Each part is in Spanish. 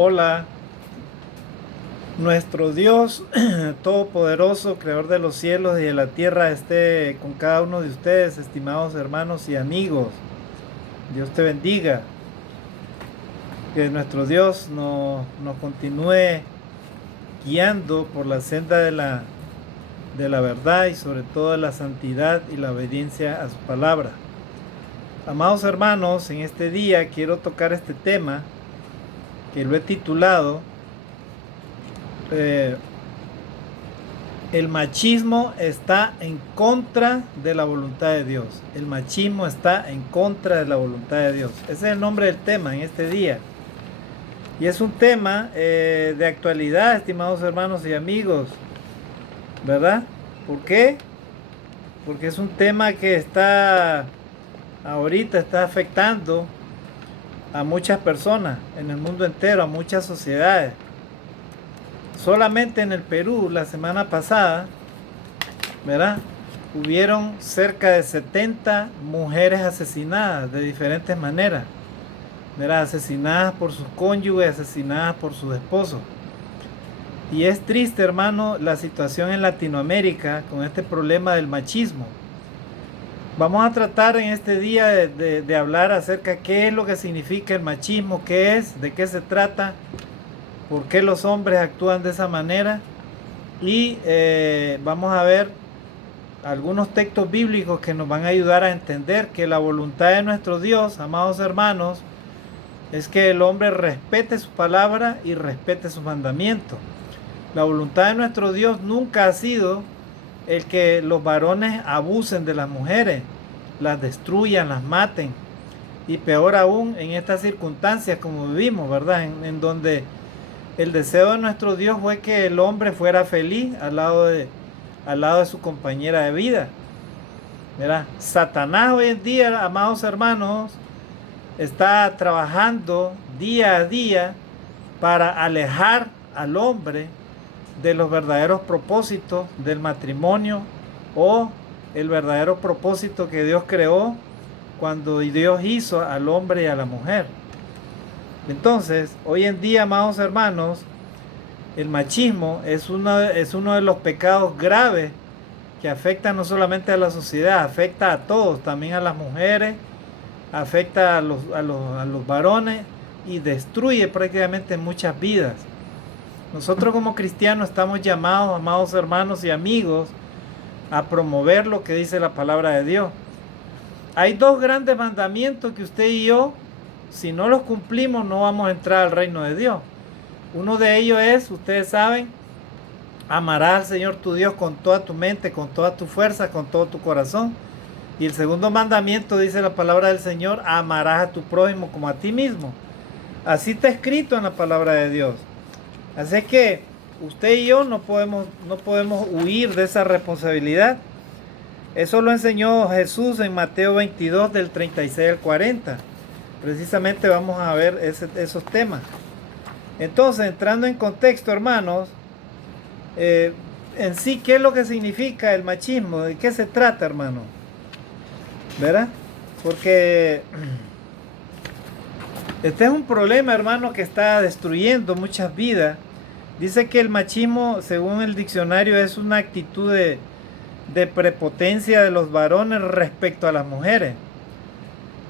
Hola, nuestro Dios Todopoderoso, Creador de los cielos y de la tierra, esté con cada uno de ustedes, estimados hermanos y amigos. Dios te bendiga. Que nuestro Dios nos continúe guiando por la senda de la verdad y sobre todo la santidad y la obediencia a su palabra. Amados hermanos, en este día quiero tocar este tema que lo he titulado El machismo está en contra de la voluntad de Dios. El machismo está en contra de la voluntad de Dios. Ese es el nombre del tema en este día. Y es un tema de actualidad, estimados hermanos y amigos. ¿Verdad? ¿Por qué? Porque es un tema que ahorita está afectando a muchas personas en el mundo entero, a muchas sociedades. Solamente en el Perú, la semana pasada, ¿verdad? Hubieron cerca de 70 mujeres asesinadas de diferentes maneras, ¿verdad? Asesinadas por sus cónyuges, asesinadas por sus esposos. Y es triste, hermano, la situación en Latinoamérica con este problema del machismo. Vamos a tratar en este día de hablar acerca de qué es lo que significa el machismo, qué es, de qué se trata, por qué los hombres actúan de esa manera. Y vamos a ver algunos textos bíblicos que nos van a ayudar a entender que la voluntad de nuestro Dios, amados hermanos, es que el hombre respete su palabra y respete sus mandamientos. La voluntad de nuestro Dios nunca ha sido el que los varones abusen de las mujeres, las destruyan, las maten. Y peor aún en estas circunstancias como vivimos, ¿verdad? En donde el deseo de nuestro Dios fue que el hombre fuera feliz al lado de su compañera de vida. ¿Verdad? Satanás hoy en día, amados hermanos, está trabajando día a día para alejar al hombre de los verdaderos propósitos del matrimonio o el verdadero propósito que Dios creó cuando Dios hizo al hombre y a la mujer. Entonces, hoy en día, amados hermanos, el machismo es uno de los pecados graves que afecta no solamente a la sociedad, afecta a todos, también a las mujeres, afecta a los varones y destruye prácticamente muchas vidas. Nosotros como cristianos estamos llamados, amados hermanos y amigos, a promover lo que dice la palabra de Dios. Hay dos grandes mandamientos que usted y yo, si no los cumplimos, no vamos a entrar al reino de Dios. Uno de ellos es, ustedes saben, amarás al Señor tu Dios con toda tu mente, con toda tu fuerza, con todo tu corazón. Y el segundo mandamiento dice la palabra del Señor, amarás a tu prójimo como a ti mismo. Así está escrito en la palabra de Dios. Así que usted y yo no podemos huir de esa responsabilidad. Eso lo enseñó Jesús en Mateo 22 del 36 al 40. Precisamente vamos a ver esos temas. Entonces, entrando en contexto, hermanos, en sí, ¿qué es lo que significa el machismo? ¿De qué se trata, hermano? ¿Verdad? Porque este es un problema, hermano, que está destruyendo muchas vidas. Dice que el machismo, según el diccionario, es una actitud de prepotencia de los varones respecto a las mujeres.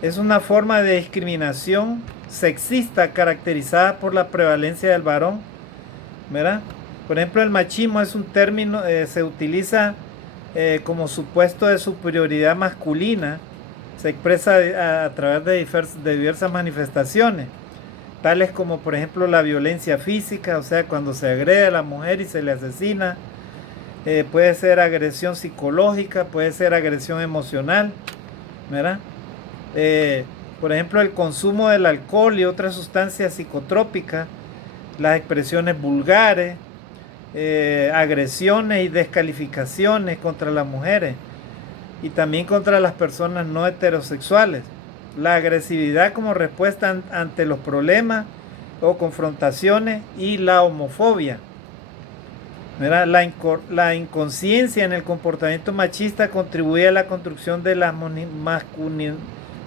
Es una forma de discriminación sexista caracterizada por la prevalencia del varón, ¿verdad? Por ejemplo, el machismo es un término, se utiliza como supuesto de superioridad masculina. Se expresa a través de diversas manifestaciones, tales como por ejemplo la violencia física, o sea, cuando se agrede a la mujer y se le asesina. Puede ser agresión psicológica, puede ser agresión emocional, ¿verdad? Por ejemplo, el consumo del alcohol y otras sustancias psicotrópicas, las expresiones vulgares, agresiones y descalificaciones contra las mujeres y también contra las personas no heterosexuales. La agresividad como respuesta ante los problemas o confrontaciones y la homofobia. Mira, la inconsciencia en el comportamiento machista contribuye a la construcción de las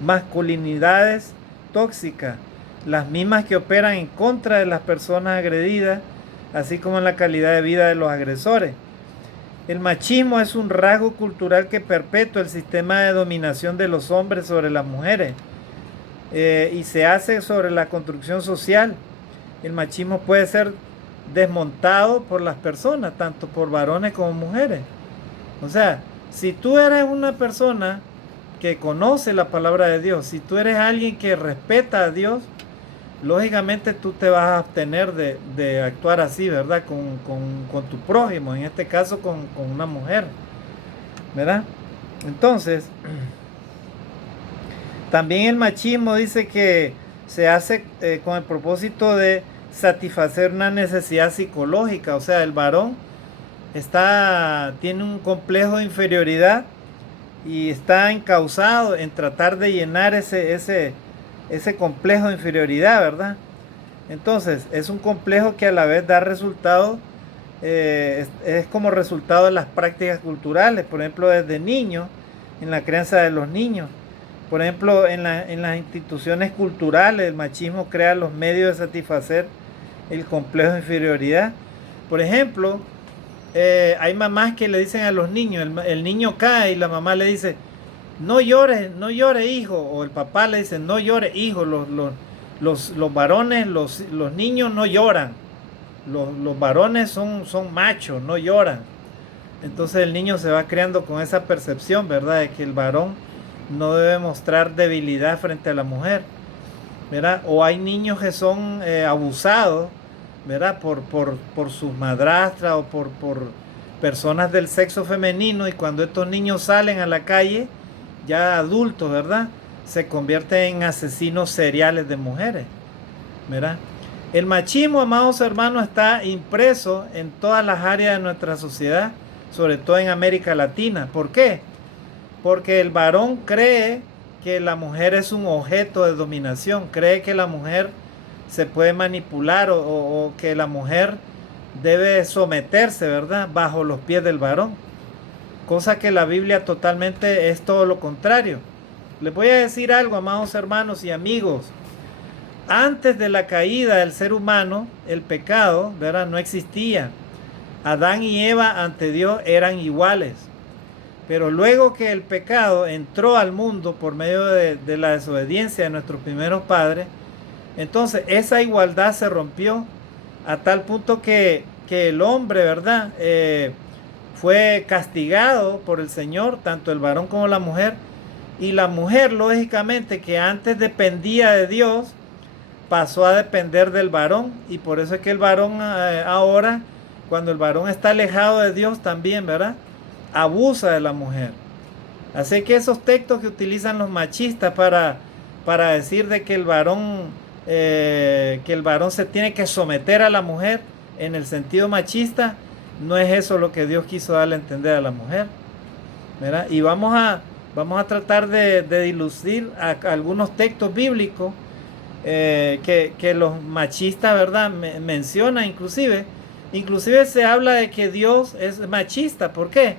masculinidades tóxicas, las mismas que operan en contra de las personas agredidas, así como en la calidad de vida de los agresores. El machismo es un rasgo cultural que perpetúa el sistema de dominación de los hombres sobre las mujeres y se hace sobre la construcción social. El machismo puede ser desmontado por las personas, tanto por varones como mujeres. O sea, si tú eres una persona que conoce la palabra de Dios, si tú eres alguien que respeta a Dios, lógicamente tú te vas a abstener de actuar así, ¿verdad? Con tu prójimo, en este caso con una mujer, ¿verdad? Entonces, también el machismo dice que se hace con el propósito de satisfacer una necesidad psicológica. O sea, el varón tiene un complejo de inferioridad y está encausado en tratar de llenar ese complejo de inferioridad, ¿verdad? Entonces, es un complejo que a la vez da resultado, es como resultado de las prácticas culturales, por ejemplo, desde niños, en la crianza de los niños. Por ejemplo, en las instituciones culturales, el machismo crea los medios de satisfacer el complejo de inferioridad. Por ejemplo, hay mamás que le dicen a los niños, el niño cae y la mamá le dice, no llores, no llores, hijo. O el papá le dice, no llores, hijo. Los varones, los niños no lloran. Los varones son machos, no lloran. Entonces el niño se va creando con esa percepción, ¿verdad? De que el varón no debe mostrar debilidad frente a la mujer, ¿verdad? O hay niños que son abusados, ¿verdad? Por sus madrastras o por personas del sexo femenino, y cuando estos niños salen a la calle, ya adultos, ¿verdad? Se convierten en asesinos seriales de mujeres, ¿verdad? El machismo, amados hermanos, está impreso en todas las áreas de nuestra sociedad, sobre todo en América Latina. ¿Por qué? Porque el varón cree que la mujer es un objeto de dominación, cree que la mujer se puede manipular o que la mujer debe someterse, ¿verdad?, bajo los pies del varón. Cosa que la Biblia totalmente es todo lo contrario. Les voy a decir algo, amados hermanos y amigos. Antes de la caída del ser humano, el pecado, ¿verdad?, no existía. Adán y Eva ante Dios eran iguales. Pero luego que el pecado entró al mundo por medio de la desobediencia de nuestros primeros padres, entonces esa igualdad se rompió a tal punto que el hombre, ¿verdad?, fue castigado por el Señor, tanto el varón como la mujer. Y la mujer, lógicamente, que antes dependía de Dios, pasó a depender del varón. Y por eso es que el varón ahora, cuando el varón está alejado de Dios también, ¿verdad?, abusa de la mujer. Así que esos textos que utilizan los machistas para decir de que el varón se tiene que someter a la mujer en el sentido machista, no es eso lo que Dios quiso darle a entender a la mujer, ¿verdad? Y vamos a tratar de dilucidar algunos textos bíblicos que los machistas, ¿verdad?, mencionan. Inclusive se habla de que Dios es machista. ¿Por qué?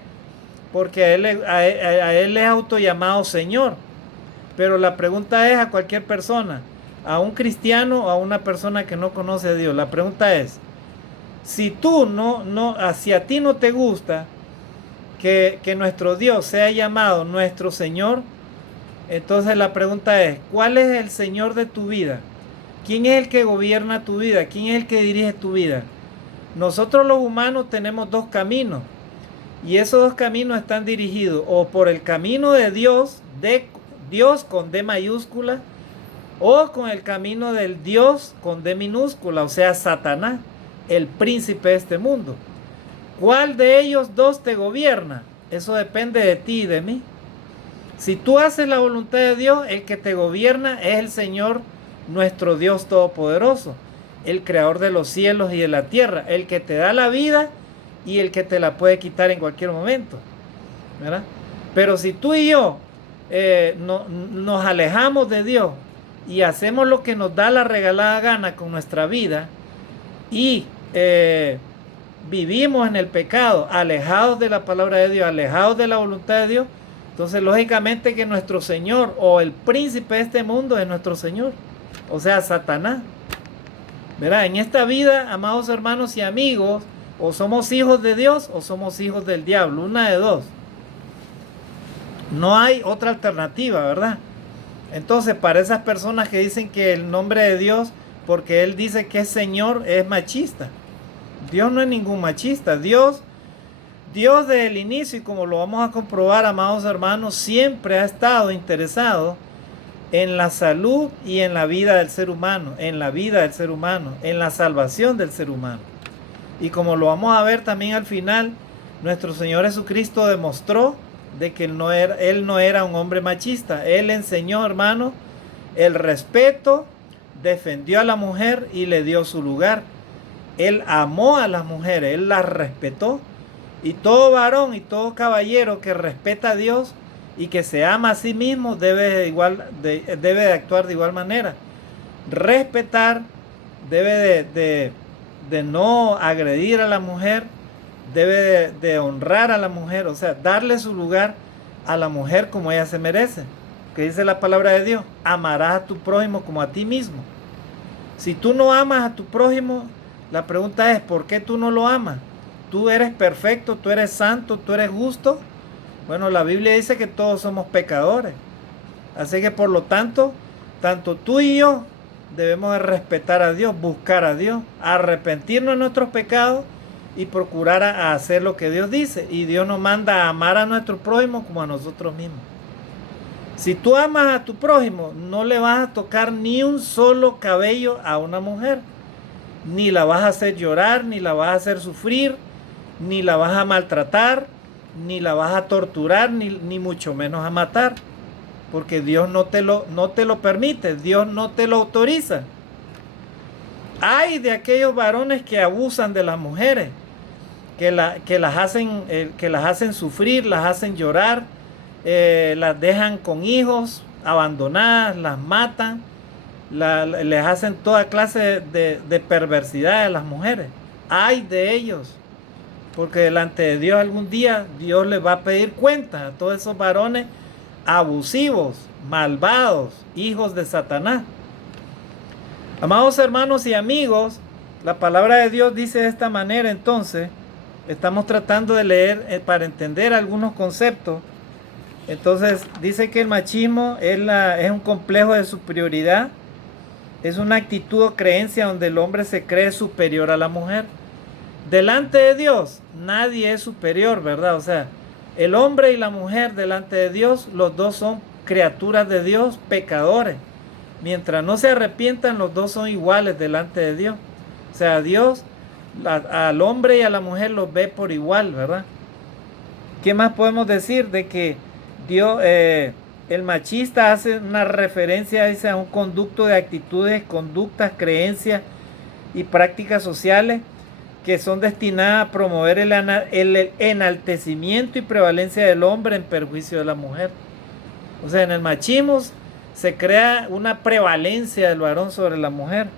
Porque a él es autollamado Señor. Pero la pregunta es a cualquier persona, a un cristiano o a una persona que no conoce a Dios. La pregunta es, si tú si a ti no te gusta que nuestro Dios sea llamado nuestro Señor, entonces la pregunta es, ¿cuál es el Señor de tu vida? ¿Quién es el que gobierna tu vida? ¿Quién es el que dirige tu vida? Nosotros los humanos tenemos dos caminos, y esos dos caminos están dirigidos o por el camino de Dios con D mayúscula, o con el camino del Dios con D minúscula, o sea, Satanás, el príncipe de este mundo. ¿Cuál de ellos dos te gobierna? Eso depende de ti y de mí. Si tú haces la voluntad de Dios, el que te gobierna es el Señor, nuestro Dios todopoderoso, el creador de los cielos y de la tierra, el que te da la vida y el que te la puede quitar en cualquier momento, ¿verdad? Pero si tú y yo nos alejamos de Dios y hacemos lo que nos da la regalada gana con nuestra vida y vivimos en el pecado, alejados de la palabra de Dios, alejados de la voluntad de Dios, entonces lógicamente que nuestro Señor o el príncipe de este mundo es nuestro Señor. o sea, Satanás. ¿Verdad? En esta vida, amados hermanos y amigos, o somos hijos de Dios o somos hijos del diablo, una de dos. No hay otra alternativa, ¿verdad? Entonces, para esas personas que dicen que el nombre de Dios, porque Él dice que es Señor, es machista. Dios no es ningún machista. Dios desde el inicio, y como lo vamos a comprobar, amados hermanos, siempre ha estado interesado en la salud y en la vida del ser humano, en la salvación del ser humano. Y como lo vamos a ver también al final, nuestro Señor Jesucristo demostró de que Él no era un hombre machista. Él enseñó, hermano, el respeto, defendió a la mujer y le dio su lugar. Él amó a las mujeres, Él las respetó. Y todo varón y todo caballero que respeta a Dios y que se ama a sí mismo debe de actuar de igual manera. Respetar, debe de no agredir a la mujer, debe de honrar a la mujer, o sea, darle su lugar a la mujer como ella se merece. Que dice la palabra de Dios, amarás a tu prójimo como a ti mismo. Si tú no amas a tu prójimo, la pregunta es, ¿por qué tú no lo amas? ¿Tú eres perfecto, tú eres santo, tú eres justo? Bueno, la Biblia dice que todos somos pecadores. Así que por lo tanto, tanto tú y yo debemos de respetar a Dios, buscar a Dios, arrepentirnos de nuestros pecados y procurar a hacer lo que Dios dice. Y Dios nos manda a amar a nuestro prójimo como a nosotros mismos. Si tú amas a tu prójimo, no le vas a tocar ni un solo cabello a una mujer. Ni la vas a hacer llorar, ni la vas a hacer sufrir, ni la vas a maltratar, ni la vas a torturar, ni mucho menos a matar. Porque Dios no te lo permite, Dios no te lo autoriza. Hay de aquellos varones que abusan de las mujeres, que las hacen sufrir, las hacen llorar, las dejan con hijos abandonadas, las matan, les hacen toda clase de perversidad a las mujeres. Hay de ellos, porque delante de Dios algún día Dios les va a pedir cuenta a todos esos varones abusivos, malvados, hijos de Satanás. Amados hermanos y amigos, la palabra de Dios dice de esta manera. Entonces estamos tratando de leer para entender algunos conceptos. Entonces dice que el machismo es un complejo de superioridad, es una actitud o creencia donde el hombre se cree superior a la mujer. Delante de Dios nadie es superior, ¿verdad? O sea, el hombre y la mujer delante de Dios, los dos son criaturas de Dios, pecadores. Mientras no se arrepientan, los dos son iguales delante de Dios. O sea, Dios al hombre y a la mujer los ve por igual, ¿verdad? ¿Qué más podemos decir? De que Dios, el machista hace una referencia a un conducto de actitudes, conductas, creencias y prácticas sociales que son destinadas a promover el enaltecimiento y prevalencia del hombre en perjuicio de la mujer. O sea, en el machismo se crea una prevalencia del varón sobre la mujer.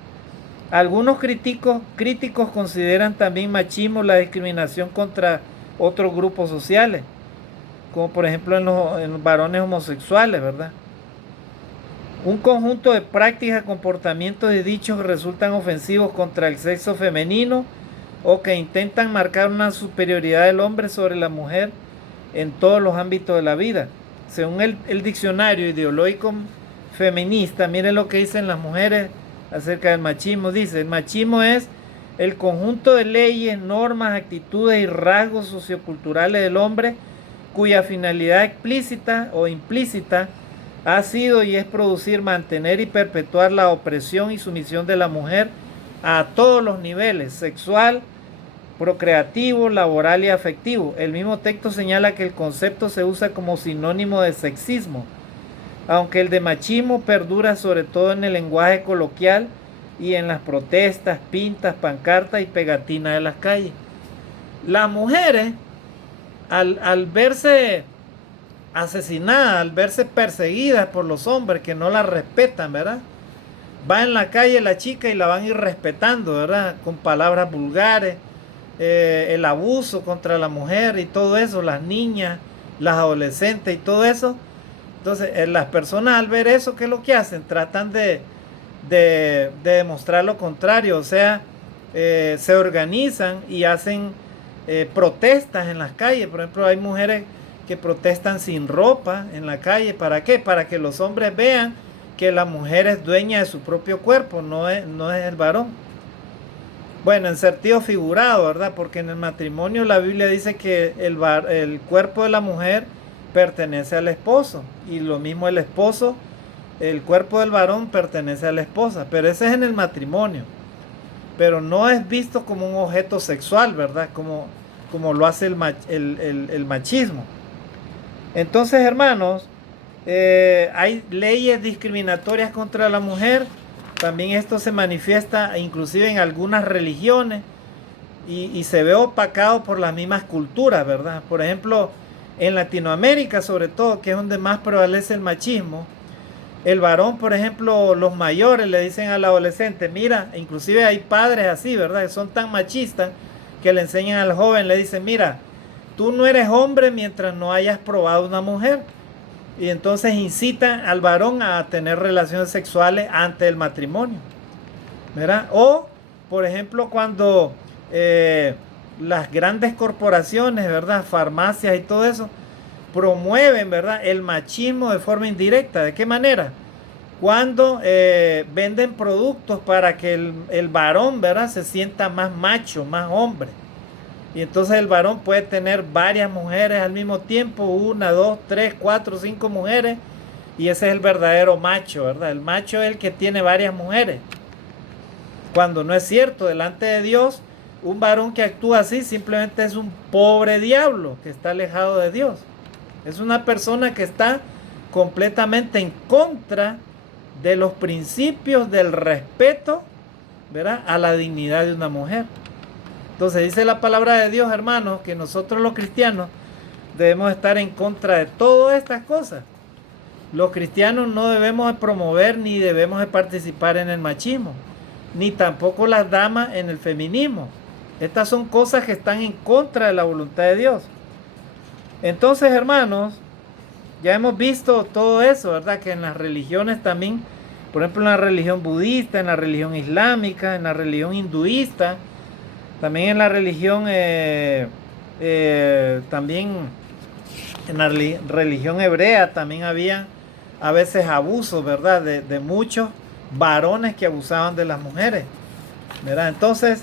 Algunos críticos consideran también machismo la discriminación contra otros grupos sociales, como por ejemplo en los varones homosexuales, ¿verdad? Un conjunto de prácticas, comportamientos y dichos que resultan ofensivos contra el sexo femenino o que intentan marcar una superioridad del hombre sobre la mujer en todos los ámbitos de la vida. Según el diccionario ideológico feminista, miren lo que dicen las mujeres acerca del machismo. Dice, el machismo es el conjunto de leyes, normas, actitudes y rasgos socioculturales del hombre cuya finalidad explícita o implícita ha sido y es producir, mantener y perpetuar la opresión y sumisión de la mujer a todos los niveles, sexual, procreativo, laboral y afectivo. El mismo texto señala que el concepto se usa como sinónimo de sexismo, aunque el de machismo perdura sobre todo en el lenguaje coloquial y en las protestas, pintas, pancartas y pegatinas de las calles. Las mujeres, al verse asesinadas, al verse perseguidas por los hombres que no las respetan, ¿verdad? Va en la calle la chica y la van a ir respetando, ¿verdad? Con palabras vulgares, el abuso contra la mujer y todo eso, las niñas, las adolescentes y todo eso. Entonces, las personas al ver eso, ¿qué es lo que hacen? Tratan de de demostrar lo contrario. O sea, se organizan y hacen protestas en las calles. Por ejemplo, hay mujeres que protestan sin ropa en la calle. ¿Para qué? Para que los hombres vean que la mujer es dueña de su propio cuerpo, no es el varón. Bueno, en sentido figurado, ¿verdad? Porque en el matrimonio la Biblia dice que el cuerpo de la mujer pertenece al esposo, y lo mismo el esposo, el cuerpo del varón pertenece a la esposa, pero ese es en el matrimonio. Pero no es visto como un objeto sexual, ¿verdad? Como lo hace el machismo. Entonces, hermanos, hay leyes discriminatorias contra la mujer. También esto se manifiesta inclusive en algunas religiones y se ve opacado por las mismas culturas, ¿verdad? Por ejemplo, en Latinoamérica sobre todo, que es donde más prevalece el machismo, el varón, por ejemplo, los mayores le dicen al adolescente, mira, inclusive hay padres así, ¿verdad? Que son tan machistas que le enseñan al joven, le dicen, mira, tú no eres hombre mientras no hayas probado una mujer. Y entonces incitan al varón a tener relaciones sexuales antes del matrimonio, ¿verdad? O, por ejemplo, cuando las grandes corporaciones, ¿verdad? Farmacias y todo eso, promueven, ¿verdad? El machismo de forma indirecta. ¿De qué manera? Cuando venden productos para que el varón, ¿verdad? Se sienta más macho, más hombre. Y entonces el varón puede tener varias mujeres al mismo tiempo, 1, 2, 3, 4, 5 mujeres. Y ese es el verdadero macho, ¿verdad? El macho es el que tiene varias mujeres. Cuando no es cierto, delante de Dios, un varón que actúa así simplemente es un pobre diablo que está alejado de Dios. Es una persona que está completamente en contra de los principios del respeto, ¿verdad?, a la dignidad de una mujer. Entonces dice la palabra de Dios, hermanos, que nosotros los cristianos debemos estar en contra de todas estas cosas. Los cristianos no debemos de promover ni debemos de participar en el machismo, ni tampoco las damas en el feminismo. Estas son cosas que están en contra de la voluntad de Dios. Entonces, hermanos, ya hemos visto todo eso, ¿verdad? Que en las religiones también, por ejemplo, en la religión budista, en la religión islámica, en la religión hinduista, también en la religión, también en la religión hebrea, también había a veces abusos, ¿verdad? De muchos varones que abusaban de las mujeres, ¿verdad? Entonces,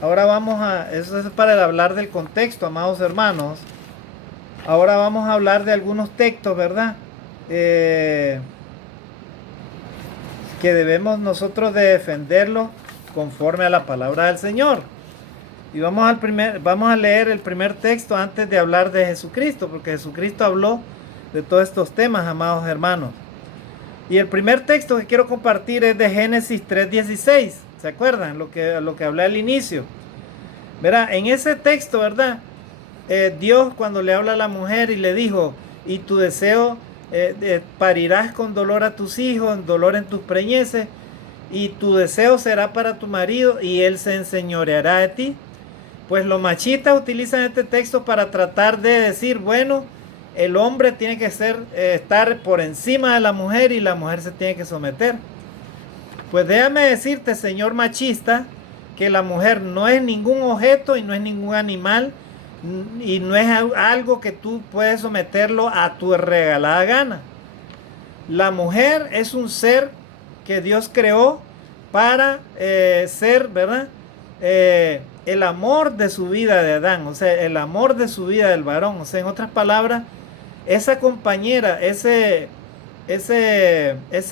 ahora eso es para el hablar del contexto, amados hermanos. Ahora vamos a hablar de algunos textos, ¿verdad? Que debemos nosotros de defenderlos conforme a la palabra del Señor. Y vamos a leer el primer texto antes de hablar de Jesucristo, porque Jesucristo habló de todos estos temas, amados hermanos. Y el primer texto que quiero compartir es de Génesis 3:16. ¿Se acuerdan? Lo que hablé al inicio. ¿Verdad? En ese texto, ¿verdad? Dios, cuando le habla a la mujer y le dijo, y tu deseo, parirás con dolor a tus hijos, en dolor en tus preñeces, y tu deseo será para tu marido, y él se enseñoreará de ti. Pues los machistas utilizan este texto para tratar de decir, bueno, el hombre tiene que estar por encima de la mujer y la mujer se tiene que someter. Pues déjame decirte, señor machista, que la mujer no es ningún objeto y no es ningún animal y no es algo que tú puedes someterlo a tu regalada gana. La mujer es un ser que Dios creó para ser, ¿verdad? El amor de su vida de Adán, o sea, el amor de su vida del varón. O sea, en otras palabras, esa compañera, esa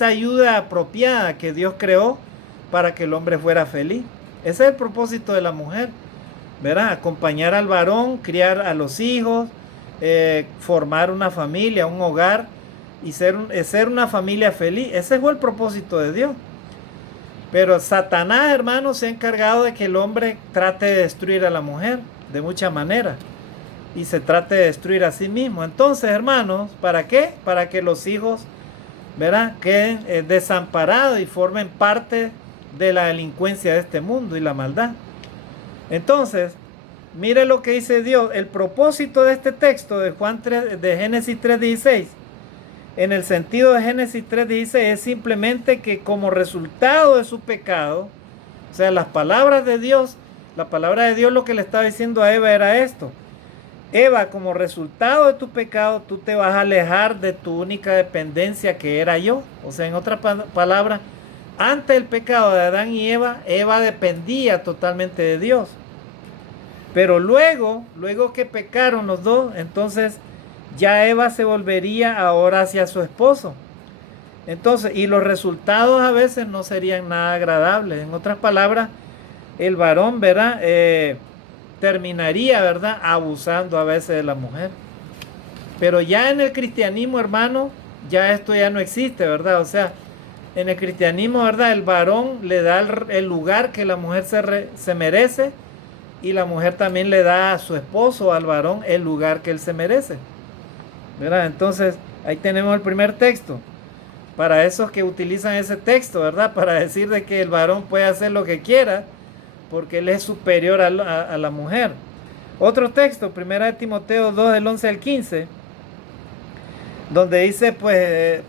ayuda apropiada que Dios creó para que el hombre fuera feliz. Ese es el propósito de la mujer, ¿verdad? Acompañar al varón, criar a los hijos, formar una familia, un hogar y ser una familia feliz. Ese fue el propósito de Dios. Pero Satanás, hermanos, se ha encargado de que el hombre trate de destruir a la mujer de muchas maneras y se trate de destruir a sí mismo. Entonces, hermanos, ¿para qué? Para que los hijos, ¿verdad?, queden desamparados y formen parte de la delincuencia de este mundo y la maldad. Entonces, mire lo que dice Dios. El propósito de este texto de Génesis 3:16 en el sentido de Génesis 3 dice, es simplemente que como resultado de su pecado, o sea, las palabras de Dios, la palabra de Dios lo que le estaba diciendo a Eva era esto: Eva, como resultado de tu pecado, tú te vas a alejar de tu única dependencia, que era yo. O sea, en otras palabras, antes del pecado de Adán y Eva, Eva dependía totalmente de Dios. Pero luego que pecaron los dos, entonces ya Eva se volvería ahora hacia su esposo. Entonces, y los resultados a veces no serían nada agradables. En otras palabras, el varón, ¿verdad? Terminaría, ¿verdad?, abusando a veces de la mujer. Pero ya en el cristianismo, hermano, ya esto ya no existe, ¿verdad? O sea, en el cristianismo, ¿verdad?, el varón le da el lugar que la mujer se merece, y la mujer también le da a su esposo, al varón, el lugar que él se merece, ¿verdad? Entonces, ahí tenemos el primer texto. Para esos que utilizan ese texto, ¿verdad?, para decir de que el varón puede hacer lo que quiera, porque él es superior a la mujer. Otro texto, 1 Timoteo 2, del 11 al 15, donde dice, pues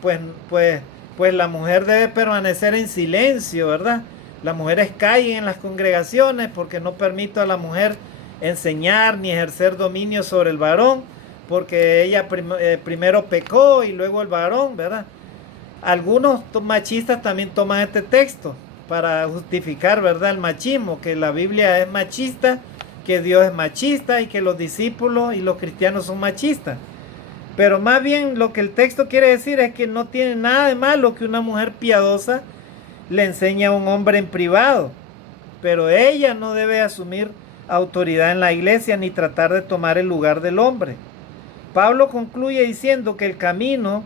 la mujer debe permanecer en silencio, ¿verdad? Las mujeres callen en las congregaciones, porque no permito a la mujer enseñar ni ejercer dominio sobre el varón, porque ella primero pecó y luego el varón, ¿verdad? Algunos machistas también toman este texto para justificar, ¿verdad?, el machismo, que la Biblia es machista, que Dios es machista y que los discípulos y los cristianos son machistas. Pero más bien lo que el texto quiere decir es que no tiene nada de malo que una mujer piadosa le enseñe a un hombre en privado, pero ella no debe asumir autoridad en la iglesia ni tratar de tomar el lugar del hombre. Pablo concluye diciendo que el camino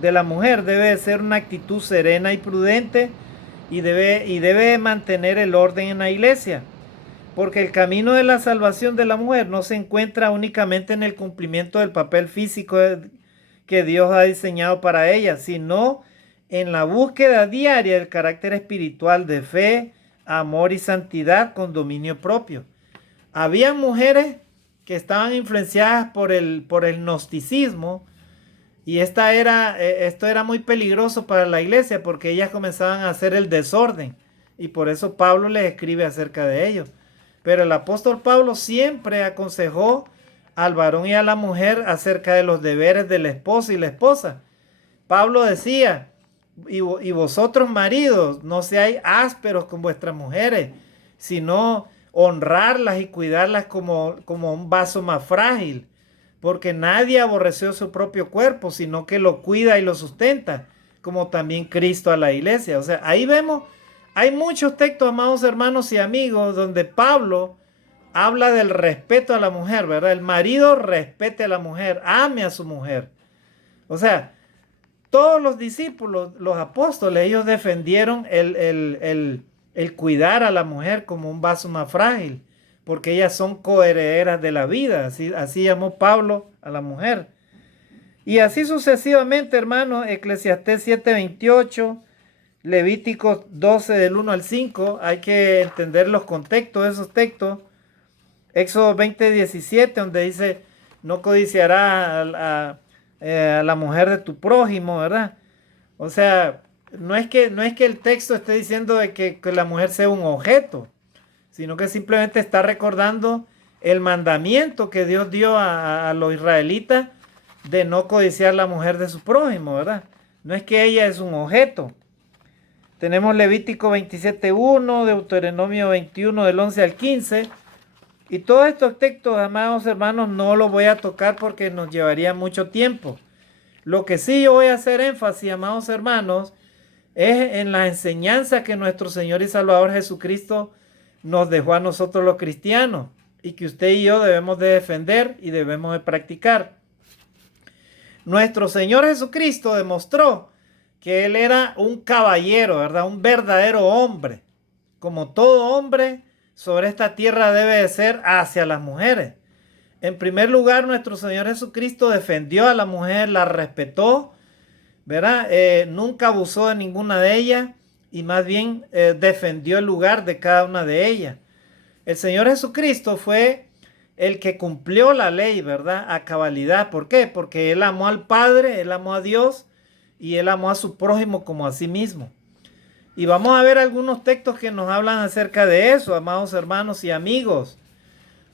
de la mujer debe ser una actitud serena y prudente, y debe mantener el orden en la iglesia, porque el camino de la salvación de la mujer no se encuentra únicamente en el cumplimiento del papel físico que Dios ha diseñado para ella, sino en la búsqueda diaria del carácter espiritual de fe, amor y santidad con dominio propio. Había mujeres que estaban influenciadas por el gnosticismo, y esto era muy peligroso para la iglesia, porque ellas comenzaban a hacer el desorden, y por eso Pablo les escribe acerca de ello. Pero el apóstol Pablo siempre aconsejó al varón y a la mujer acerca de los deberes del esposo y la esposa. Pablo decía, y vosotros maridos, no seáis ásperos con vuestras mujeres, sino honrarlas y cuidarlas como un vaso más frágil, porque nadie aborreció su propio cuerpo, sino que lo cuida y lo sustenta, como también Cristo a la iglesia. O sea, ahí vemos, hay muchos textos, amados hermanos y amigos, donde Pablo habla del respeto a la mujer, ¿verdad? El marido respete a la mujer, ame a su mujer. O sea, todos los discípulos, los apóstoles, ellos defendieron el cuidar a la mujer como un vaso más frágil, porque ellas son coherederas de la vida. Así llamó Pablo a la mujer. Y así sucesivamente, hermanos. Eclesiastés 7:28, Levíticos 12 del 1 al 5. Hay que entender los contextos de esos textos. Éxodo 20:17, donde dice, no codiciarás a la mujer de tu prójimo, ¿verdad? O sea, no es que el texto esté diciendo de que la mujer sea un objeto, sino que simplemente está recordando el mandamiento que Dios dio a los israelitas de no codiciar la mujer de su prójimo, ¿verdad? No es que ella es un objeto. Tenemos Levítico 27:1, Deuteronomio 21 del 11 al 15. Y todos estos textos, amados hermanos, no los voy a tocar porque nos llevaría mucho tiempo. Lo que sí yo voy a hacer énfasis, amados hermanos, es en la enseñanza que nuestro Señor y Salvador Jesucristo nos dejó a nosotros los cristianos, y que usted y yo debemos de defender y debemos de practicar. Nuestro Señor Jesucristo demostró que Él era un caballero, ¿verdad? Un verdadero hombre. Como todo hombre sobre esta tierra debe de ser hacia las mujeres. En primer lugar, nuestro Señor Jesucristo defendió a la mujer, la respetó, ¿verdad? Nunca abusó de ninguna de ellas, y más bien defendió el lugar de cada una de ellas. El Señor Jesucristo fue el que cumplió la ley, ¿verdad?, a cabalidad. ¿Por qué? Porque Él amó al Padre, Él amó a Dios, y él amó a su prójimo como a sí mismo. Y vamos a ver algunos textos que nos hablan acerca de eso, amados hermanos y amigos.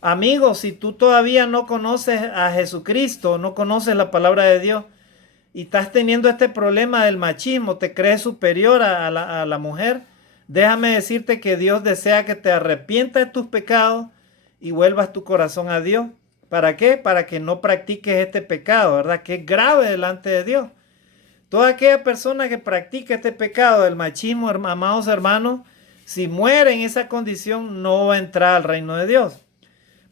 Amigos, si tú todavía no conoces a Jesucristo, no conoces la palabra de Dios y estás teniendo este problema del machismo, te crees superior a la mujer, déjame decirte que Dios desea que te arrepientas de tus pecados y vuelvas tu corazón a Dios. ¿Para qué? Para que no practiques este pecado, ¿verdad? Que es grave delante de Dios. Toda aquella persona que practica este pecado del machismo, amados hermanos, si muere en esa condición, no va a entrar al reino de Dios.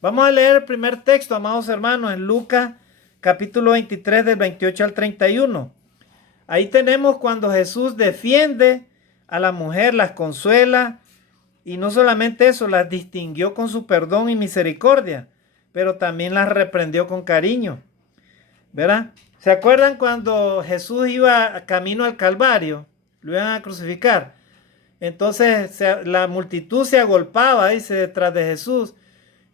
Vamos a leer el primer texto, amados hermanos, en Lucas capítulo 23 del 28 al 31. Ahí tenemos cuando Jesús defiende a la mujer, las consuela y no solamente eso, las distinguió con su perdón y misericordia, pero también las reprendió con cariño, ¿verdad? ¿Se acuerdan cuando Jesús iba camino al Calvario? Lo iban a crucificar. Entonces la multitud se agolpaba, dice, detrás de Jesús.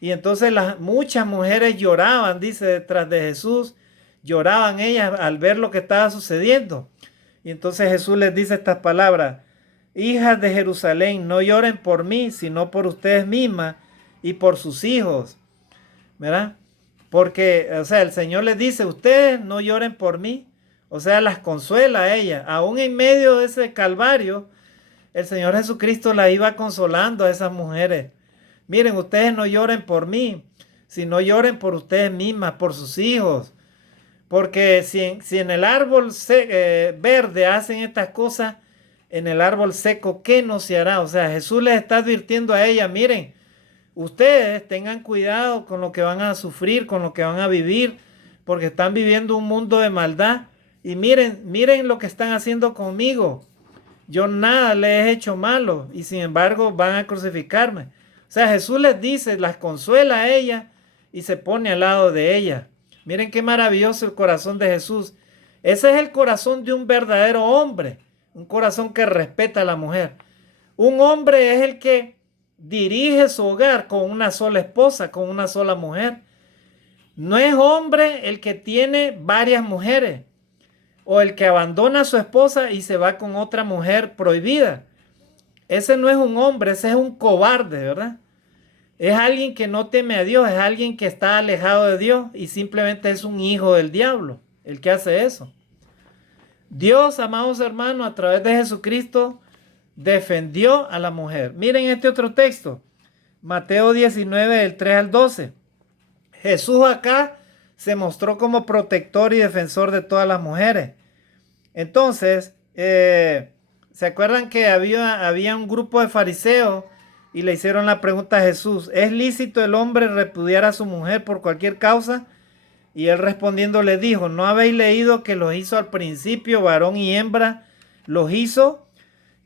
Y entonces muchas mujeres lloraban, dice, detrás de Jesús. Lloraban ellas al ver lo que estaba sucediendo. Y entonces Jesús les dice estas palabras: hijas de Jerusalén, no lloren por mí, sino por ustedes mismas y por sus hijos. ¿Verdad? Porque, o sea, el Señor les dice, ustedes no lloren por mí. O sea, las consuela a ellas. Aún en medio de ese calvario, el Señor Jesucristo la iba consolando a esas mujeres. Miren, ustedes no lloren por mí, sino lloren por ustedes mismas, por sus hijos. Porque si en el árbol verde hacen estas cosas, en el árbol seco, ¿qué no se hará? O sea, Jesús les está advirtiendo a ellas, miren, ustedes tengan cuidado con lo que van a sufrir, con lo que van a vivir, porque están viviendo un mundo de maldad. Y miren lo que están haciendo conmigo. Yo nada les he hecho malo y sin embargo van a crucificarme. O sea, Jesús les dice, las consuela a ellas y se pone al lado de ellas. Miren qué maravilloso el corazón de Jesús. Ese es el corazón de un verdadero hombre, un corazón que respeta a la mujer. Un hombre es el que dirige su hogar con una sola esposa, con una sola mujer. No es hombre el que tiene varias mujeres o el que abandona a su esposa y se va con otra mujer prohibida. Ese no es un hombre, ese es un cobarde, ¿verdad? Es alguien que no teme a Dios, es alguien que está alejado de Dios y simplemente es un hijo del diablo el que hace eso. Dios, amados hermanos, a través de Jesucristo defendió a la mujer. Miren este otro texto, Mateo 19, del 3 al 12. Jesús acá se mostró como protector y defensor de todas las mujeres. Entonces, ¿se acuerdan que había un grupo de fariseos y le hicieron la pregunta a Jesús: ¿es lícito el hombre repudiar a su mujer por cualquier causa? Y él respondiendo le dijo: ¿no habéis leído que los hizo al principio varón y hembra? Los hizo.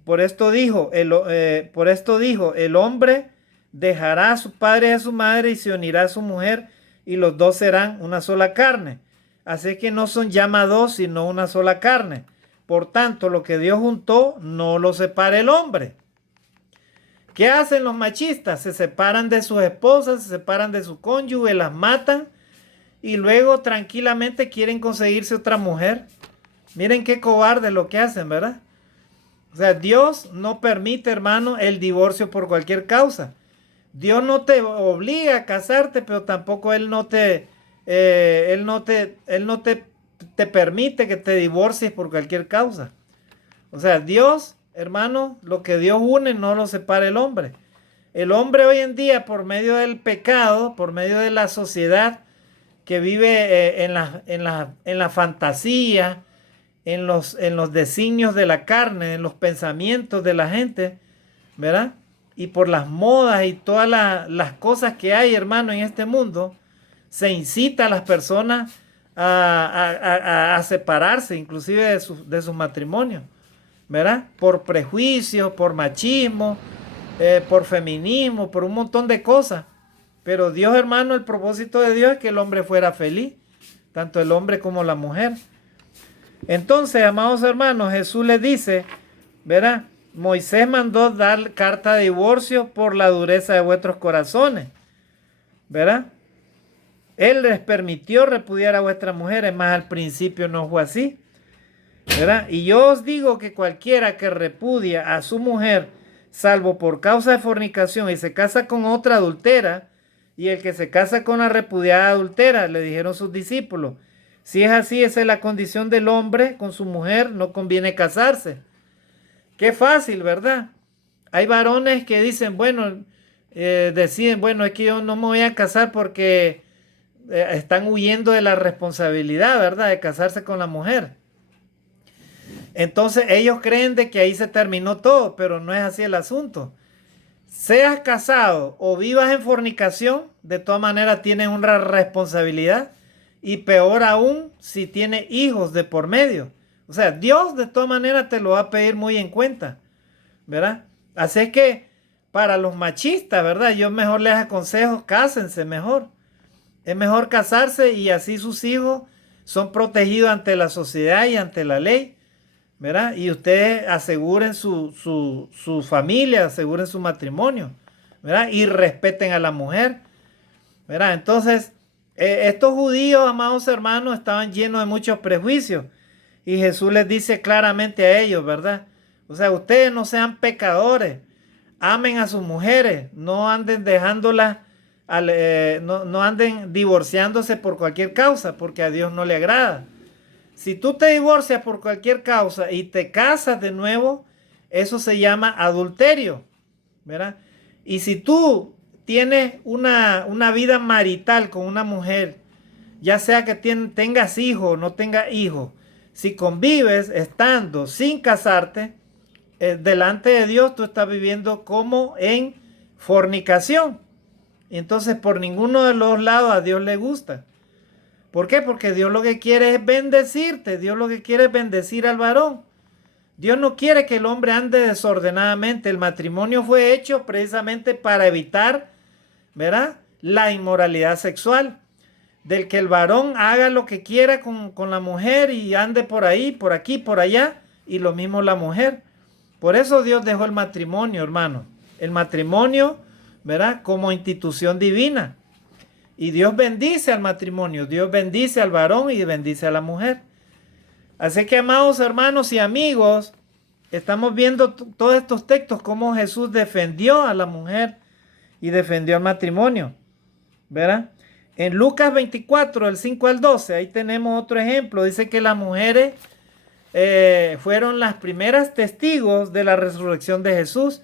Por esto dijo, el hombre dejará a su padre y a su madre y se unirá a su mujer y los dos serán una sola carne. Así que no son ya dos, sino una sola carne. Por tanto, lo que Dios juntó, no lo separe el hombre. ¿Qué hacen los machistas? Se separan de sus esposas, se separan de su cónyuge, las matan y luego tranquilamente quieren conseguirse otra mujer. Miren qué cobarde lo que hacen, ¿verdad? O sea, Dios no permite, hermano, el divorcio por cualquier causa. Dios no te obliga a casarte, pero tampoco Él no te permite que te divorcies por cualquier causa. O sea, Dios, hermano, lo que Dios une no lo separa el hombre. El hombre hoy en día, por medio del pecado, por medio de la sociedad que vive en la fantasía, en los designios de la carne, en los pensamientos de la gente, ¿verdad? Y por las modas y todas las cosas que hay, hermano, en este mundo, se incita a las personas a separarse, inclusive de sus matrimonios, ¿verdad? Por prejuicios, por machismo, por feminismo, por un montón de cosas. Pero Dios, hermano, el propósito de Dios es que el hombre fuera feliz, tanto el hombre como la mujer. Entonces, amados hermanos, Jesús les dice, ¿verdad? Moisés mandó dar carta de divorcio por la dureza de vuestros corazones, ¿verdad? Él les permitió repudiar a vuestras mujeres, más al principio no fue así. ¿verdad? Y yo os digo que cualquiera que repudia a su mujer, salvo por causa de fornicación, y se casa con otra adultera, y el que se casa con la repudiada adultera, le dijeron sus discípulos, si es así, esa es la condición del hombre con su mujer, no conviene casarse. Qué fácil, ¿verdad? Hay varones que dicen, bueno, deciden, bueno, es que yo no me voy a casar porque están huyendo de la responsabilidad, ¿verdad? De casarse con la mujer. Entonces ellos creen de que ahí se terminó todo, pero no es así el asunto. Seas casado o vivas en fornicación, de todas maneras tienes una responsabilidad y peor aún si tienes hijos de por medio. O sea, Dios de todas maneras te lo va a pedir muy en cuenta, ¿verdad? Así es que para los machistas, ¿verdad? Yo mejor les aconsejo, cásense mejor. Es mejor casarse y así sus hijos son protegidos ante la sociedad y ante la ley, ¿verdad? Y ustedes aseguren su familia, aseguren su matrimonio, ¿verdad? Y respeten a la mujer, ¿verdad? Entonces, estos judíos, amados hermanos, estaban llenos de muchos prejuicios. Y Jesús les dice claramente a ellos, ¿verdad? O sea, ustedes no sean pecadores, amen a sus mujeres, no anden dejándolas, no anden divorciándose por cualquier causa, porque a Dios no le agrada. Si tú te divorcias por cualquier causa y te casas de nuevo, eso se llama adulterio, ¿verdad? Y si tú tienes una vida marital con una mujer, ya sea que tengas hijos o no tengas hijos, si convives estando sin casarte, delante de Dios tú estás viviendo como en fornicación. Y entonces por ninguno de los lados a Dios le gusta. ¿Por qué? Porque Dios lo que quiere es bendecirte. Dios lo que quiere es bendecir al varón. Dios no quiere que el hombre ande desordenadamente. El matrimonio fue hecho precisamente para evitar, ¿verdad?, la inmoralidad sexual. Del que el varón haga lo que quiera con la mujer y ande por ahí, por aquí, por allá. Y lo mismo la mujer. Por eso Dios dejó el matrimonio, hermano. El matrimonio, ¿verdad?, como institución divina. Y Dios bendice al matrimonio, Dios bendice al varón y bendice a la mujer. Así que, amados hermanos y amigos, estamos viendo todos estos textos, cómo Jesús defendió a la mujer y defendió al matrimonio, ¿verdad? En Lucas 24, del 5 al 12, ahí tenemos otro ejemplo. Dice que las mujeres fueron las primeras testigos de la resurrección de Jesús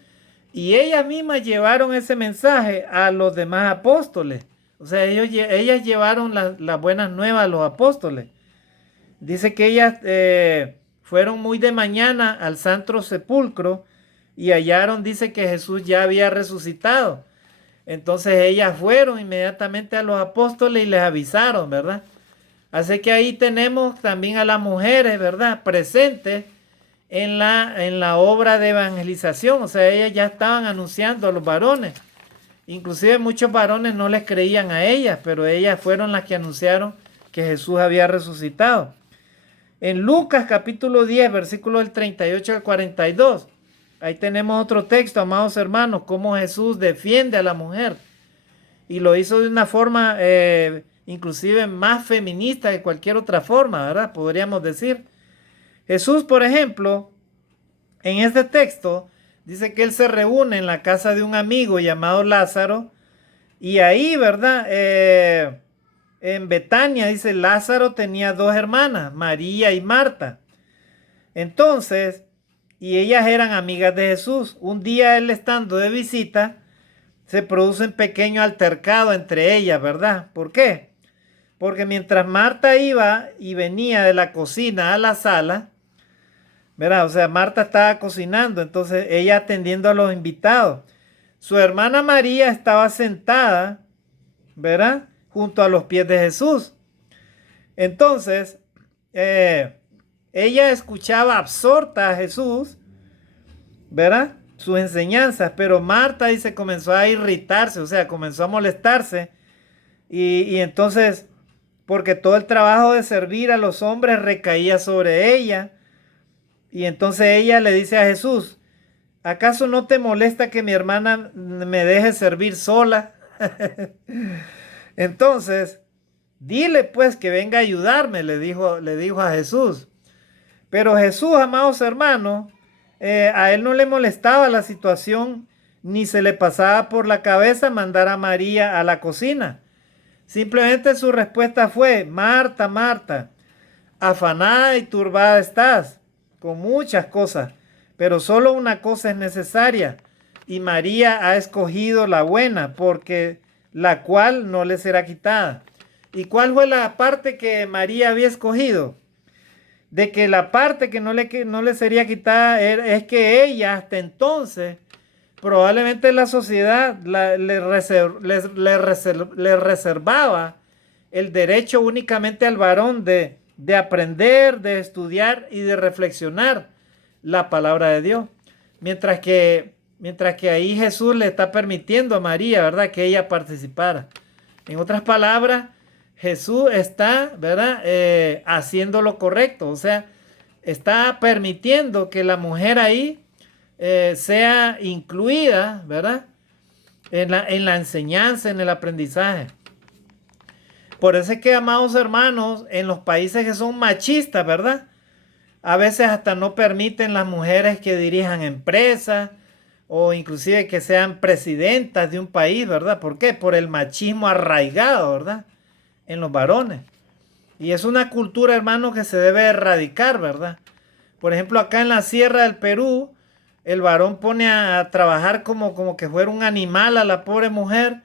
y ellas mismas llevaron ese mensaje a los demás apóstoles. O sea, ellas llevaron las buenas nuevas a los apóstoles. Dice que ellas fueron muy de mañana al Santo Sepulcro y hallaron, dice que Jesús ya había resucitado. Entonces ellas fueron inmediatamente a los apóstoles y les avisaron, ¿verdad? Así que ahí tenemos también a las mujeres, ¿verdad?, presentes en la obra de evangelización. O sea, ellas ya estaban anunciando a los varones. Inclusive muchos varones no les creían a ellas, pero ellas fueron las que anunciaron que Jesús había resucitado. En Lucas capítulo 10, versículo del 38 al 42, ahí tenemos otro texto, amados hermanos, cómo Jesús defiende a la mujer. Y lo hizo de una forma inclusive más feminista que cualquier otra forma, ¿verdad? Podríamos decir. Jesús, por ejemplo, en este texto, dice que él se reúne en la casa de un amigo llamado Lázaro. Y ahí, ¿verdad? En Betania, dice, Lázaro tenía dos hermanas, María y Marta. Entonces, y ellas eran amigas de Jesús. Un día él estando de visita, se produce un pequeño altercado entre ellas, ¿verdad? ¿Por qué? Porque mientras Marta iba y venía de la cocina a la sala, ¿verdad? O sea, Marta estaba cocinando, entonces ella atendiendo a los invitados. Su hermana María estaba sentada, ¿verdad?, junto a los pies de Jesús. Entonces, ella escuchaba absorta a Jesús, ¿verdad?, sus enseñanzas, pero Marta dice comenzó a irritarse, o sea, comenzó a molestarse y entonces, porque todo el trabajo de servir a los hombres recaía sobre ella. Y entonces ella le dice a Jesús, ¿acaso no te molesta que mi hermana me deje servir sola? Entonces, dile pues que venga a ayudarme, le dijo a Jesús. Pero Jesús, amados hermanos, a él no le molestaba la situación, ni se le pasaba por la cabeza mandar a María a la cocina. Simplemente su respuesta fue: Marta, Marta, afanada y turbada estás con muchas cosas, pero solo una cosa es necesaria, y María ha escogido la buena, porque la cual no le será quitada. ¿Y cuál fue la parte que María había escogido? De que la parte que no le sería quitada es que ella hasta entonces, probablemente la sociedad le reservaba el derecho únicamente al varón de aprender, de estudiar y de reflexionar la palabra de Dios. Mientras que ahí Jesús le está permitiendo a María, ¿verdad?, que ella participara. En otras palabras, Jesús está, ¿verdad?, haciendo lo correcto. O sea, está permitiendo que la mujer ahí sea incluida, ¿verdad?, en la enseñanza, en el aprendizaje. Por eso es que, amados hermanos, en los países que son machistas, ¿verdad?, a veces hasta no permiten las mujeres que dirijan empresas o inclusive que sean presidentas de un país, ¿verdad? ¿Por qué? Por el machismo arraigado, ¿verdad?, en los varones. Y es una cultura, hermano, que se debe erradicar, ¿verdad? Por ejemplo, acá en la sierra del Perú, el varón pone a trabajar como que fuera un animal a la pobre mujer,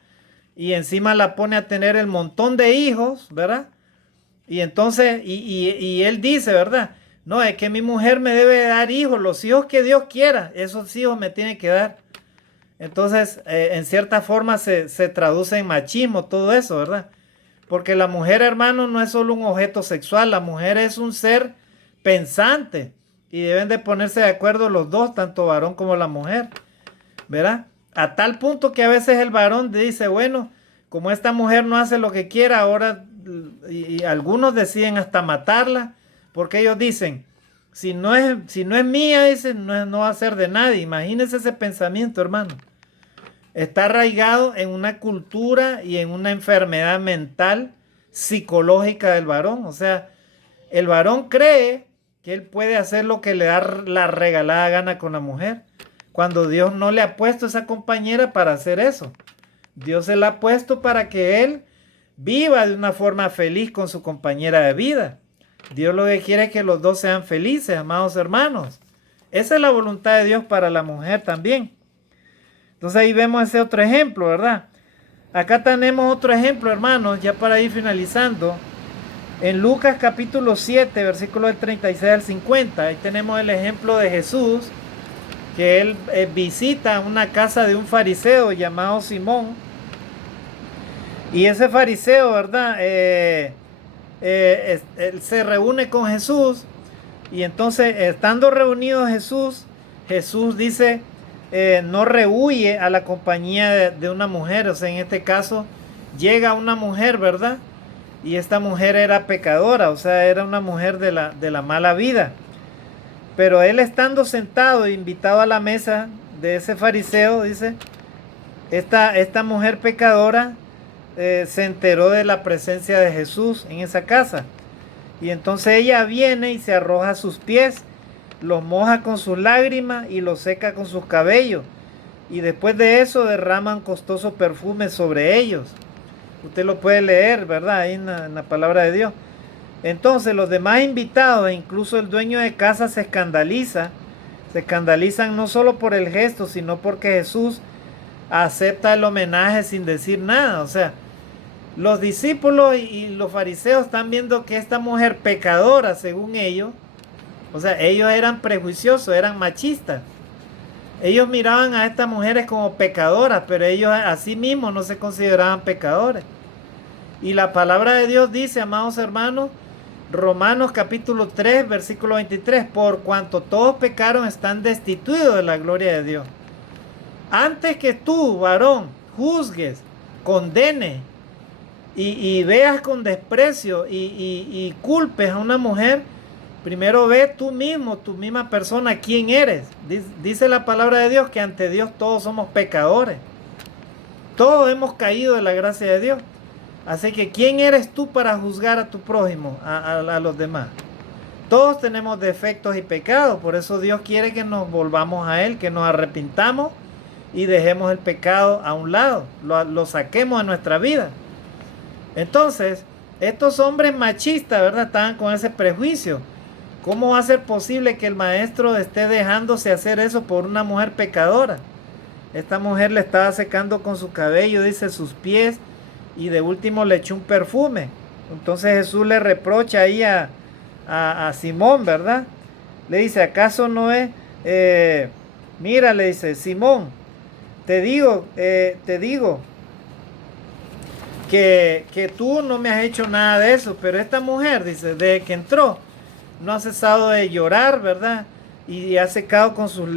y encima la pone a tener el montón de hijos, ¿verdad? Y entonces, y él dice, ¿verdad? No, es que mi mujer me debe dar hijos, los hijos que Dios quiera, esos hijos me tiene que dar. Entonces, en cierta forma se traduce en machismo todo eso, ¿verdad? Porque la mujer, hermano, no es solo un objeto sexual, la mujer es un ser pensante y deben de ponerse de acuerdo los dos, tanto varón como la mujer, ¿verdad? A tal punto que a veces el varón dice, bueno, como esta mujer no hace lo que quiera, ahora, y algunos deciden hasta matarla, porque ellos dicen, si no es mía, dicen, no va a ser de nadie. Imagínense ese pensamiento, hermano. Está arraigado en una cultura y en una enfermedad mental psicológica del varón. O sea, el varón cree que él puede hacer lo que le da la regalada gana con la mujer, cuando Dios no le ha puesto esa compañera para hacer eso. Dios se la ha puesto para que él viva de una forma feliz con su compañera de vida. Dios lo que quiere es que los dos sean felices, amados hermanos. Esa es la voluntad de Dios para la mujer también. Entonces ahí vemos ese otro ejemplo, ¿verdad? Acá tenemos otro ejemplo, hermanos, ya para ir finalizando. En Lucas capítulo 7, versículo del 36 al 50, ahí tenemos el ejemplo de Jesús, que él visita una casa de un fariseo llamado Simón. Y ese fariseo, ¿verdad?, él se reúne con Jesús. Y entonces, estando reunido Jesús dice, no rehúye a la compañía de una mujer. O sea, en este caso, llega una mujer, ¿verdad? Y esta mujer era pecadora, o sea, era una mujer de la mala vida. Pero él, estando sentado e invitado a la mesa de ese fariseo, dice, esta mujer pecadora se enteró de la presencia de Jesús en esa casa. Y entonces ella viene y se arroja a sus pies, los moja con sus lágrimas y los seca con sus cabellos. Y después de eso derraman costoso perfume sobre ellos. Usted lo puede leer, ¿verdad?, ahí en la palabra de Dios. Entonces los demás invitados e incluso el dueño de casa se escandalizan no solo por el gesto, sino porque Jesús acepta el homenaje sin decir nada. O sea, los discípulos y los fariseos están viendo que esta mujer pecadora, según ellos, o sea, ellos eran prejuiciosos, eran machistas. Ellos miraban a estas mujeres como pecadoras, pero ellos a sí mismos no se consideraban pecadores. Y la palabra de Dios dice, amados hermanos, Romanos capítulo 3, versículo 23, por cuanto todos pecaron están destituidos de la gloria de Dios. Antes que tú, varón, juzgues, condenes y veas con desprecio y culpes a una mujer, primero ve tú mismo, tu misma persona, quién eres. Dice la palabra de Dios que ante Dios todos somos pecadores. Todos hemos caído de la gracia de Dios. Así que ¿quién eres tú para juzgar a tu prójimo, a los demás? Todos tenemos defectos y pecados, por eso Dios quiere que nos volvamos a Él, que nos arrepintamos y dejemos el pecado a un lado, lo saquemos de nuestra vida. Entonces, estos hombres machistas, ¿verdad?, estaban con ese prejuicio. ¿Cómo va a ser posible que el maestro esté dejándose hacer eso por una mujer pecadora? Esta mujer le estaba secando con su cabello, dice, sus pies, y de último le echó un perfume. Entonces Jesús le reprocha ahí a Simón, ¿verdad? Le dice, ¿acaso no es? Mira, le dice, Simón, te digo que tú no me has hecho nada de eso, pero esta mujer, dice, desde que entró, no ha cesado de llorar, ¿verdad? Y ha secado con sus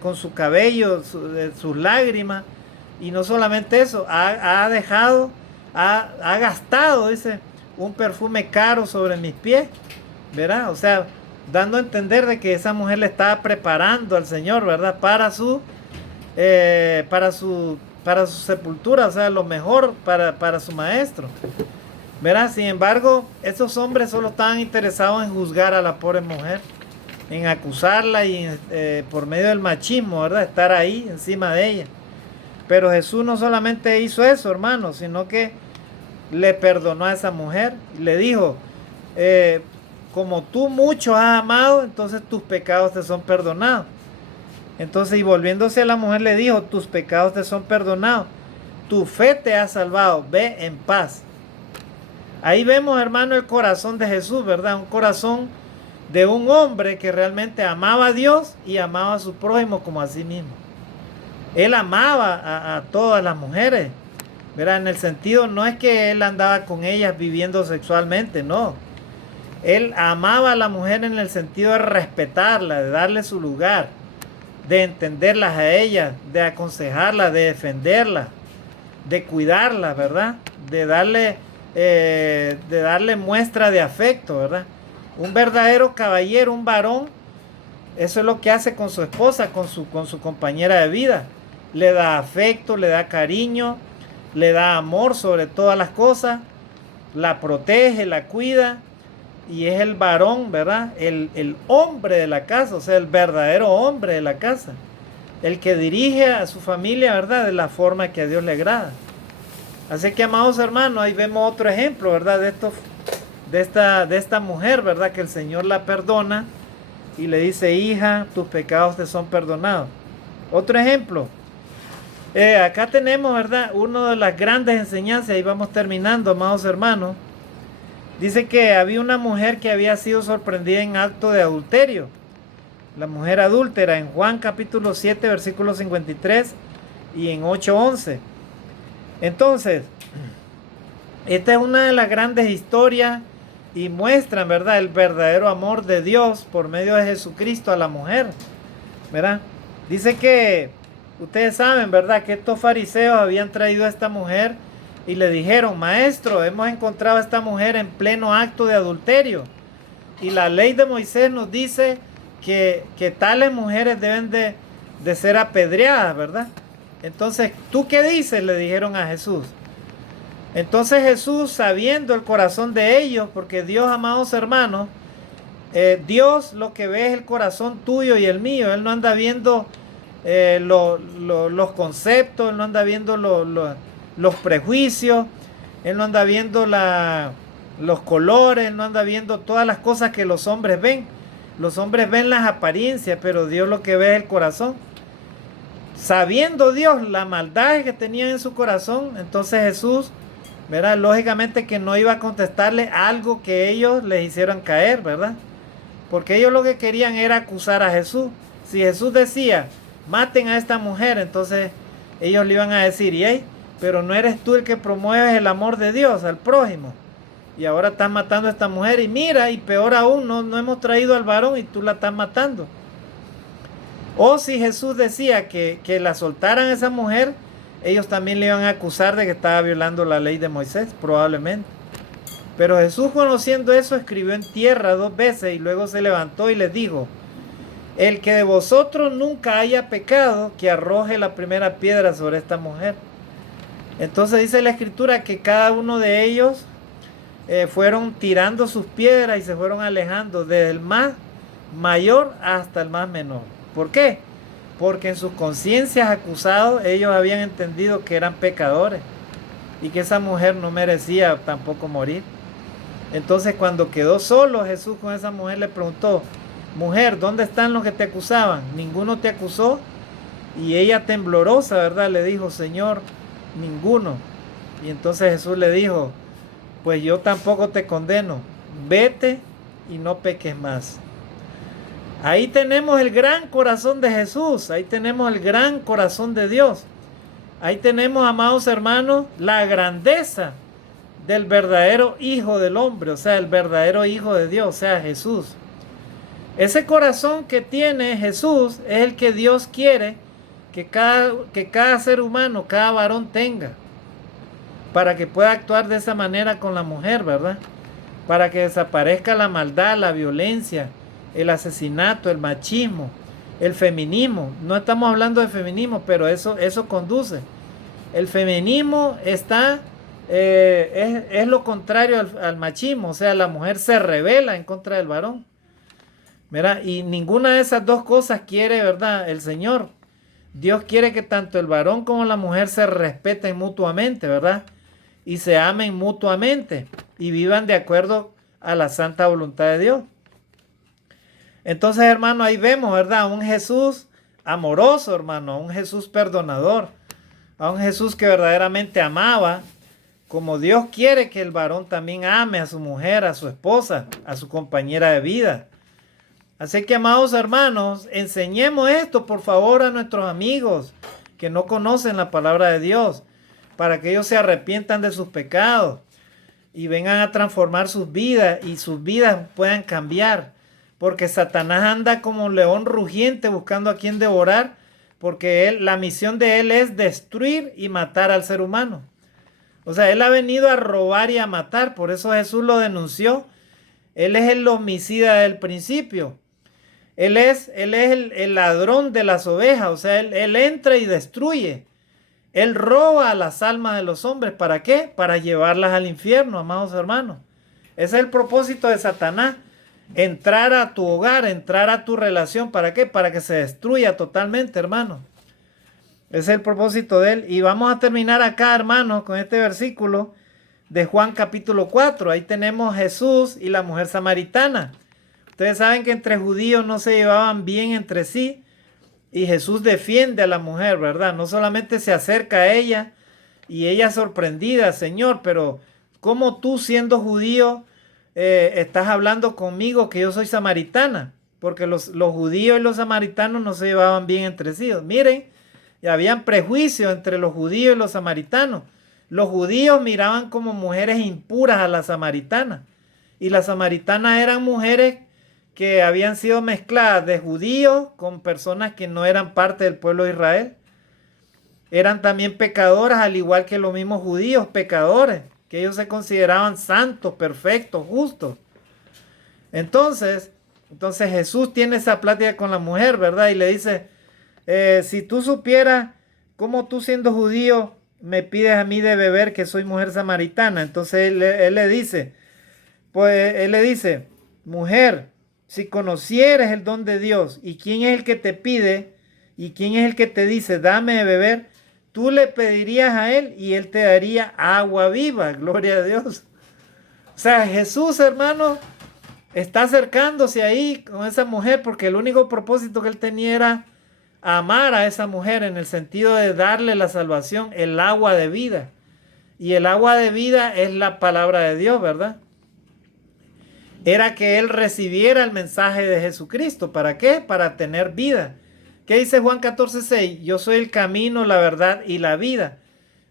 con su cabello, sus lágrimas. Y no solamente eso, ha gastado, dice, un perfume caro sobre mis pies, ¿verdad? O sea, dando a entender de que esa mujer le estaba preparando al Señor, ¿verdad? Para su sepultura, o sea, lo mejor para su maestro, ¿verdad? Sin embargo, esos hombres solo estaban interesados en juzgar a la pobre mujer, en acusarla y por medio del machismo, ¿verdad?, estar ahí encima de ella. Pero Jesús no solamente hizo eso, hermano, sino que le perdonó a esa mujer y le dijo, como tú mucho has amado, entonces tus pecados te son perdonados. Entonces, y volviéndose a la mujer, le dijo, tus pecados te son perdonados, tu fe te ha salvado, ve en paz. Ahí vemos, hermano, el corazón de Jesús, ¿verdad? Un corazón de un hombre que realmente amaba a Dios y amaba a su prójimo como a sí mismo. Él amaba a todas las mujeres, ¿verdad? En el sentido, no es que él andaba con ellas viviendo sexualmente, no. Él amaba a la mujer en el sentido de respetarla, de darle su lugar, de entenderlas a ellas, de aconsejarlas, de defenderlas, de cuidarlas, ¿verdad? De darle muestra de afecto, ¿verdad? Un verdadero caballero, un varón, eso es lo que hace con su esposa, con su compañera de vida. Le da afecto, le da cariño, le da amor sobre todas las cosas, la protege, la cuida, y es el varón, ¿verdad? El hombre de la casa, o sea, el verdadero hombre de la casa, el que dirige a su familia, ¿verdad?, de la forma que a Dios le agrada. Así que, amados hermanos, ahí vemos otro ejemplo, ¿verdad?, de esta mujer, ¿verdad?, que el Señor la perdona y le dice, hija, tus pecados te son perdonados. Otro ejemplo, acá tenemos, ¿verdad?, una de las grandes enseñanzas, y vamos terminando, amados hermanos. Dice que había una mujer que había sido sorprendida en acto de adulterio, la mujer adúltera, en Juan capítulo 7, versículo 53 y en 8:11. Entonces, esta es una de las grandes historias y muestran, ¿verdad?, el verdadero amor de Dios por medio de Jesucristo a la mujer, ¿verdad? Dice que, ustedes saben, ¿verdad?, que estos fariseos habían traído a esta mujer y le dijeron, maestro, hemos encontrado a esta mujer en pleno acto de adulterio. Y la ley de Moisés nos dice que tales mujeres deben de ser apedreadas, ¿verdad? Entonces, ¿tú qué dices?, le dijeron a Jesús. Entonces Jesús, sabiendo el corazón de ellos, porque Dios, amados hermanos, Dios lo que ve es el corazón tuyo y el mío. Él no anda viendo los conceptos, Él no anda viendo los prejuicios, Él no anda viendo los colores, Él no anda viendo todas las cosas que los hombres ven. Los hombres ven las apariencias, pero Dios lo que ve es el corazón. Sabiendo Dios la maldad que tenían en su corazón, entonces Jesús, ¿verdad?, lógicamente que no iba a contestarle algo que ellos les hicieran caer, ¿verdad? Porque ellos lo que querían era acusar a Jesús. Si Jesús decía, maten a esta mujer, entonces ellos le iban a decir, hey, pero no eres tú el que promueves el amor de Dios al prójimo, y ahora estás matando a esta mujer, y mira, y peor aún, no hemos traído al varón y tú la estás matando. O si Jesús decía que la soltaran a esa mujer, ellos también le iban a acusar de que estaba violando la ley de Moisés, probablemente. Pero Jesús, conociendo eso, escribió en tierra 2 veces y luego se levantó y les dijo, el que de vosotros nunca haya pecado, que arroje la primera piedra sobre esta mujer. Entonces dice la escritura que cada uno de ellos fueron tirando sus piedras y se fueron alejando desde el más mayor hasta el más menor. ¿Por qué? Porque en sus conciencias acusados ellos habían entendido que eran pecadores y que esa mujer no merecía tampoco morir. Entonces cuando quedó solo Jesús con esa mujer le preguntó: mujer, ¿dónde están los que te acusaban? ¿Ninguno te acusó? Y ella temblorosa, ¿verdad?, le dijo: Señor, ninguno. Y entonces Jesús le dijo: pues yo tampoco te condeno, vete y no peques más. Ahí tenemos el gran corazón de Jesús, ahí tenemos el gran corazón de Dios. Ahí tenemos, amados hermanos, la grandeza del verdadero Hijo del Hombre, o sea, el verdadero Hijo de Dios, o sea, Jesús. Ese corazón que tiene Jesús es el que Dios quiere que cada ser humano, cada varón tenga, para que pueda actuar de esa manera con la mujer, ¿verdad? Para que desaparezca la maldad, la violencia, el asesinato, el machismo, el feminismo. No estamos hablando de feminismo, pero eso conduce. El feminismo está, es lo contrario al machismo, o sea, la mujer se rebela en contra del varón. ¿Verdad? Y ninguna de esas dos cosas quiere, ¿verdad?, el Señor. Dios quiere que tanto el varón como la mujer se respeten mutuamente, ¿verdad? Y se amen mutuamente y vivan de acuerdo a la santa voluntad de Dios. Entonces, hermano, ahí vemos, ¿verdad?, un Jesús amoroso, hermano, un Jesús perdonador, a un Jesús que verdaderamente amaba, como Dios quiere que el varón también ame a su mujer, a su esposa, a su compañera de vida. Así que, amados hermanos, enseñemos esto, por favor, a nuestros amigos que no conocen la palabra de Dios, para que ellos se arrepientan de sus pecados y vengan a transformar sus vidas y sus vidas puedan cambiar. Porque Satanás anda como un león rugiente buscando a quien devorar, porque la misión de él es destruir y matar al ser humano. O sea, él ha venido a robar y a matar, por eso Jesús lo denunció. Él es el homicida del principio. Él es el ladrón de las ovejas, o sea, él entra y destruye. Él roba a las almas de los hombres. ¿Para qué? Para llevarlas al infierno, amados hermanos. Ese es el propósito de Satanás. Entrar a tu hogar, entrar a tu relación. ¿Para qué? Para que se destruya totalmente, hermano. Ese es el propósito de él. Y vamos a terminar acá, hermanos, con este versículo de Juan capítulo 4. Ahí tenemos Jesús y la mujer samaritana. Ustedes saben que entre judíos no se llevaban bien entre sí. Y Jesús defiende a la mujer, ¿verdad? No solamente se acerca a ella y ella sorprendida: Señor, pero ¿cómo tú, siendo judío, estás hablando conmigo que yo soy samaritana? Porque los judíos y los samaritanos no se llevaban bien entre sí. Miren, habían prejuicios entre los judíos y los samaritanos. Los judíos miraban como mujeres impuras a las samaritanas. Y las samaritanas eran mujeres que habían sido mezcladas de judíos con personas que no eran parte del pueblo de Israel. Eran también pecadoras, al igual que los mismos judíos, pecadores, que ellos se consideraban santos, perfectos, justos. Entonces Jesús tiene esa plática con la mujer, ¿verdad? Y le dice: si tú supieras cómo tú, siendo judío, me pides a mí de beber, que soy mujer samaritana. Entonces él le dice, mujer, si conocieres el don de Dios y quién es el que te pide y quién es el que te dice dame de beber, tú le pedirías a él y él te daría agua viva. Gloria a Dios. O sea, Jesús, hermano, está acercándose ahí con esa mujer porque el único propósito que él tenía era amar a esa mujer, en el sentido de darle la salvación, el agua de vida. Y el agua de vida es la palabra de Dios, ¿verdad? Era que él recibiera el mensaje de Jesucristo. ¿Para qué? Para tener vida. ¿Qué dice Juan 14:6? Yo soy el camino, la verdad y la vida.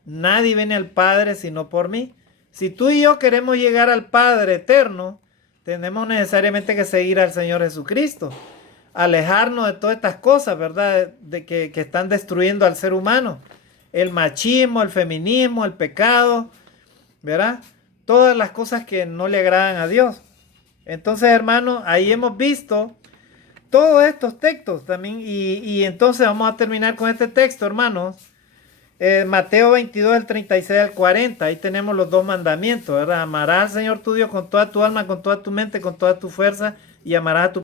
Nadie viene al Padre sino por mí. Si tú y yo queremos llegar al Padre eterno, tenemos necesariamente que seguir al Señor Jesucristo. Alejarnos de todas estas cosas, ¿verdad? De que están destruyendo al ser humano. El machismo, el feminismo, el pecado, ¿verdad? Todas las cosas que no le agradan a Dios. Entonces, hermanos, ahí hemos visto todos estos textos también. Y entonces vamos a terminar con este texto, hermanos. Mateo 22, del 36 al 40, ahí tenemos los dos mandamientos, ¿verdad? Amarás al Señor tu Dios con toda tu alma, con toda tu mente, con toda tu fuerza, y amarás a tu